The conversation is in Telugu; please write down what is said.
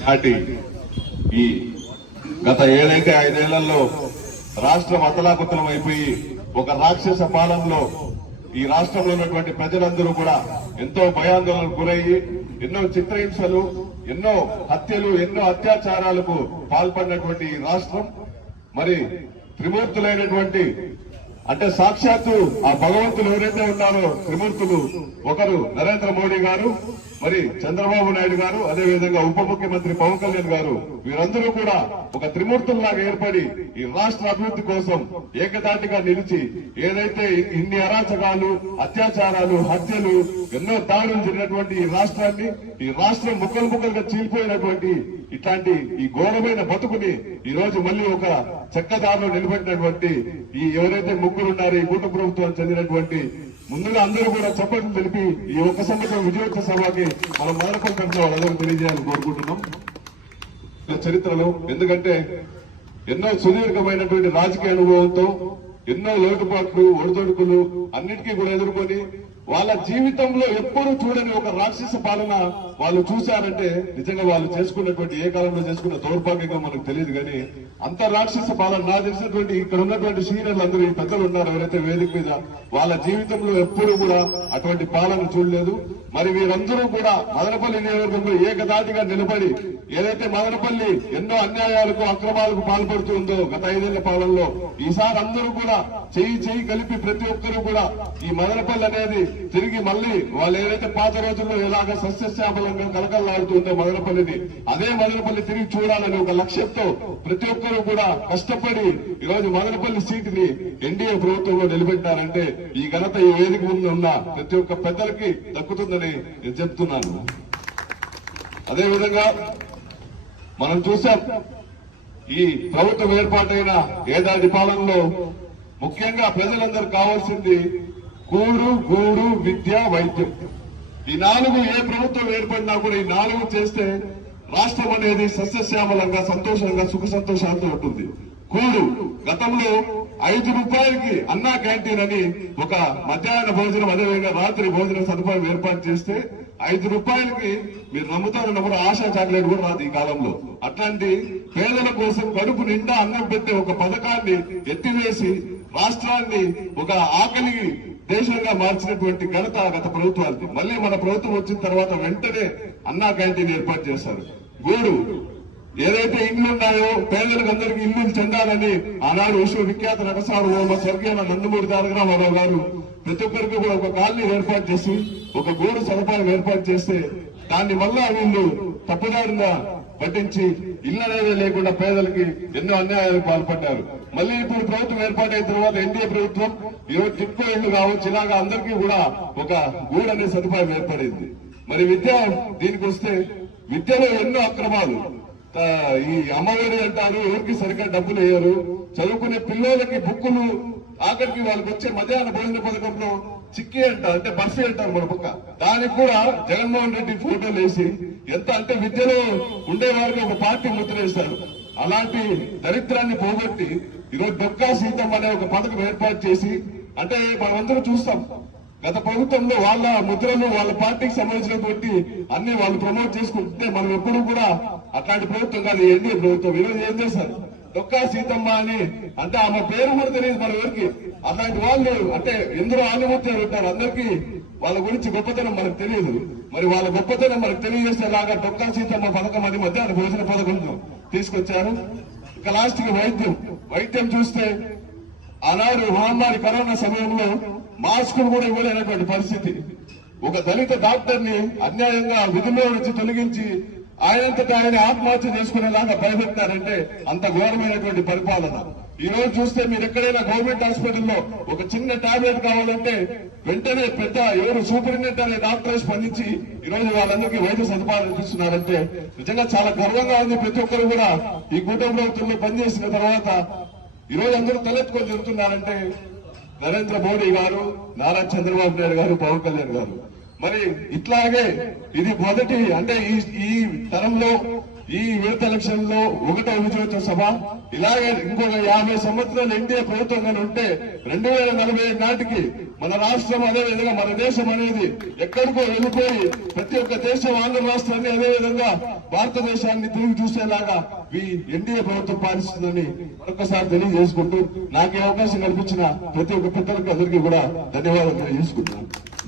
నాటి ఈ గత ఏడైతే ఐదేళ్ళలో రాష్ట్రం అతలాకుతలం అయిపోయి ఒక రాక్షస పాలనలో ఈ రాష్ట్రంలో ఉన్నటువంటి ప్రజలందరూ కూడా ఎంతో భయాందోళనకు గురయ్యి ఎన్నో చిత్రహింసలు ఎన్నో హత్యలు ఎన్నో అత్యాచారాలకు పాల్పడినటువంటి ఈ రాష్ట్రం. మరి త్రిమూర్తులైనటువంటి అంటే సాక్షాత్తు ఆ భగవంతులు ఎవరైతే ఉన్నారో త్రిమూర్తులు ఒకరు నరేంద్ర మోడీ గారు మరి చంద్రబాబు నాయుడు గారు అదే విధంగా ఉప ముఖ్యమంత్రి పవన్ కళ్యాణ్ గారు వీరందరూ కూడా ఒక త్రిమూర్తుల్లాగా ఏర్పడి ఈ రాష్ట్ర అభివృద్ధి కోసం ఏకదాటిగా నిలిచి ఏదైతే ఇన్ని అరాచకాలు అత్యాచారాలు హత్యలు ఎన్నో దాడులు జరిగినటువంటి ఈ రాష్ట్రాన్ని ఈ రాష్ట్రం ముక్కలు ముక్కలుగా చీలిపోయినటువంటి ఇట్లాంటి ఈ ఘోరమైన బతుకుని ఈ రోజు మళ్ళీ ఒక చక్కదారులో నిలబెట్టినటువంటి ఈ ఎవరైతే ముగ్గురు ఉన్నారో ఈ కూట ప్రభుత్వం చెందినటువంటి ముందుగా అందరూ కూడా చప్పట్లు తెలిపి ఈ ఒక్క సంవత్సరం విజయోత్సవ సభకి మనం మొదలుకొని వాళ్ళందరూ తెలియజేయాలని కోరుకుంటున్నాం. చరిత్రలో ఎందుకంటే ఎన్నో సుదీర్ఘమైనటువంటి రాజకీయ అనుభవంతో ఎన్నో లోటుపాట్లు ఒడిదొడుకులు అన్నిటికీ కూడా ఎదుర్కొని వాళ్ళ జీవితంలో ఎప్పుడు చూడని ఒక రాక్షస పాలన వాళ్ళు చూశారంటే నిజంగా వాళ్ళు చేసుకున్నటువంటి ఏ కాలంలో చేసుకున్న దౌర్భాగ్యంగా మనకు తెలియదు కానీ అంత రాక్షస పాలన నాకు తెలిసినటువంటి ఇక్కడ ఉన్నటువంటి సీనియర్లు అందరూ ఈ పెద్దలు ఉన్నారు ఎవరైతే వేదిక మీద వాళ్ళ జీవితంలో ఎప్పుడు కూడా అటువంటి పాలన చూడలేదు. మరి వీరందరూ కూడా మదనపల్లి నియోజకవర్గంలో ఏకదాటిగా నిలబడి ఏదైతే మదనపల్లి ఎన్నో అన్యాయాలకు అక్రమాలకు పాల్పడుతుందో గత ఐదేళ్ళ పాలనలో ఈసారి అందరూ కూడా చేయి చేయి కలిపి ప్రతి ఒక్కరూ కూడా ఈ మదనపల్లి అనేది తిరిగి మళ్ళీ వాళ్ళు ఏదైతే పాత రోజుల్లో ఎలాగ సస్యశ్యామలంగా కలకల్లాడుతుందో మదనపల్లిని అదే మదనపల్లి తిరిగి చూడాలని ఒక లక్ష్యంతో ప్రతి ఒక్కరూ కూడా కష్టపడి ఈ రోజు మదనపల్లి సీటుని ఎన్డీఏ ప్రభుత్వంలో నిలబెట్టారంటే ఈ ఘనత ఈ వేదిక ముందు ఉన్న ప్రతి ఒక్క పెద్దలకి దక్కుతుందని నేను చెప్తున్నాను. అదే విధంగా మనం చూసాం ఈ ప్రభుత్వం ఏర్పాటైన ఏడాది పాలనలో ముఖ్యంగా ప్రజలందరూ కావాల్సింది కూడు గూడు విద్య వైద్యం. ఈ నాలుగు ఏ ప్రభుత్వం ఏర్పడినా కూడా ఈ నాలుగు చేస్తే రాష్ట్రం అనేది సస్యశ్యామలంగా సంతోషంగా సుఖ సంతోషాలతో ఉంటుంది. కూడు గతంలో ఐదు రూపాయలకి అన్నా క్యాంటీన్ అని ఒక మధ్యాహ్న భోజనం అదేవిధంగా రాత్రి భోజన సదుపాయం ఏర్పాటు చేస్తే ఐదు రూపాయలకి మీరు నమ్ముతారు నమ్మరు ఆశా చాక్లెట్ కూడా రాదు ఈ కాలంలో. అట్లాంటి పేదల కోసం కడుపు నిండా అన్నం పెట్టే ఒక పథకాన్ని ఎత్తివేసి రాష్ట్రాన్ని ఒక ఆకలి దేశంగా మార్చినటువంటి ఘనత గత ప్రభుత్వానికి మళ్ళీ మన ప్రభుత్వం వచ్చిన తర్వాత వెంటనే అన్నా క్యాంటీన్ ఏర్పాటు చేశారు. గూడు ఏదైతే ఇండ్లు ఉన్నాయో పేదలకు అందరికీ ఇల్లు చెందాలని ఆనాడు విశ్వవిఖ్యాత నటసారు ఓమ స్వర్గీయ నందమూరి తారకరామారావు గారు ప్రతి ఒక్కరికి కూడా ఒక కాలనీ ఏర్పాటు చేసి ఒక గూడు సదుపాయం ఏర్పాటు చేస్తే దాన్ని మళ్ళా వీళ్ళు తప్పుదారిగా పట్టించి ఇల్లు అనేది లేకుండా పేదలకి ఎన్నో అన్యాయాలకు పాల్పడ్డారు. మళ్ళీ ఇప్పుడు ప్రభుత్వం ఏర్పాటైన తర్వాత ఎన్డీఏ ప్రభుత్వం ఈరోజు టిక్కో ఇల్లు కావచ్చు ఇలాగా అందరికీ కూడా ఒక గూడు అనే సదుపాయం ఏర్పడింది. మరి విద్య దీనికి వస్తే విద్యలో ఎన్నో అక్రమాలు ఈ అమ్మఒడి అంటారు ఎవరికి సరిగ్గా డబ్బులు వేయరు. చదువుకునే పిల్లలకి బుక్కులు ఆఖరికి వాళ్ళకి వచ్చే మధ్యాహ్న భోజన పథకంలో చిక్కి అంట అంటే బస్సు అంటారు మన పక్క. దానికి కూడా జగన్మోహన్ రెడ్డి ఫోటోలు వేసి ఎంత అంటే విద్యలో ఉండేవారికి ఒక పార్టీ ముద్ర వేశారు. అలాంటి దరిద్రాన్ని పోగొట్టి ఈరోజు డొక్కా సీతం అనే ఒక పథకం ఏర్పాటు చేసి అంటే మనమందరం చూస్తాం. గత ప్రభుత్వంలో వాళ్ళ ముద్రలు వాళ్ళ పార్టీకి సంబంధించినటువంటి అన్ని వాళ్ళు ప్రమోట్ చేసుకుంటే మనం ఎప్పుడు కూడా అట్లాంటి ప్రభుత్వం కాదు ఎన్డీఏ ప్రభుత్వం. ఈరోజు ఏం చేశారు? డొక్కా సీతమ్మ అని అంటే ఆమె పేరు కూడా తెలియదు మన ఎవరికి? అలాంటి వాళ్ళు అంటే ఎందరో ఆనిమూర్తి ఉంటారు అందరికీ వాళ్ళ గురించి గొప్పతనం మనకు తెలియదు. మరి వాళ్ళ గొప్పతనం మనకు తెలియజేసేలాగా డొక్కా సీతమ్మ పథకం అని మధ్యాహ్న భోజన పథకం తీసుకొచ్చారు. ఇక లాస్ట్కి వైద్యం. వైద్యం చూస్తే ఆనాడు మహమ్మారి కరోనా సమయంలో మాస్కులు కూడా ఇవ్వలేనటువంటి పరిస్థితి. ఒక దళిత డాక్టర్ని అన్యాయంగా విధుల్లో నుంచి తొలగించి ఆయనంతటా ఆయన ఆత్మహత్య చేసుకునేలాగా భయపెట్టారంటే అంత ఘోరమైనటువంటి పరిపాలన. ఈ రోజు చూస్తే మీరు ఎక్కడైనా గవర్నమెంట్ హాస్పిటల్లో ఒక చిన్న టాబ్లెట్ కావాలంటే వెంటనే పెద్ద ఎవరు సూపరింటెండెంట్ అనే డాక్టర్ స్పందించి ఈ రోజు వాళ్ళందరికీ వైద్య సదుపాయాలు ఇప్పిస్తున్నారంటే నిజంగా చాలా గర్వంగా ఉంది. ప్రతి ఒక్కరు కూడా ఈ కూటమి ప్రభుత్వంలో పనిచేసిన తర్వాత ఈ రోజు అందరూ తలెత్తుకొని తిరుగుతున్నారంటే నరేంద్ర మోడీ గారు నారా చంద్రబాబు నాయుడు గారు పవన్ కళ్యాణ్ గారు. మరి ఇట్లాగే ఇది మొదటి అంటే ఈ ఈ తరంలో ఈ విడత ఎలక్షన్లో ఒకటో విజయోత్సవ సభ ఇలాగే ఇంకొక యాభై సంవత్సరాలు ఎన్డీఏ ప్రభుత్వం కానీ ఉంటే రెండు వేల నలభై నాటికి మన రాష్ట్రం అదే విధంగా మన దేశం అనేది ఎక్కడికో వెళ్ళిపోయి ప్రతి ఒక్క దేశం ఆంధ్ర రాష్ట్రాన్ని అదే విధంగా భారతదేశాన్ని తిరిగి చూసేలాగా ఈ ఎన్డీఏ ప్రభుత్వం పాలిస్తుందని మరొకసారి తెలియజేసుకుంటూ నాకు ఈ అవకాశం కల్పించిన ప్రతి ఒక్క పెద్దలకు అందరికీ కూడా ధన్యవాదాలు తెలియజేసుకుంటున్నాను.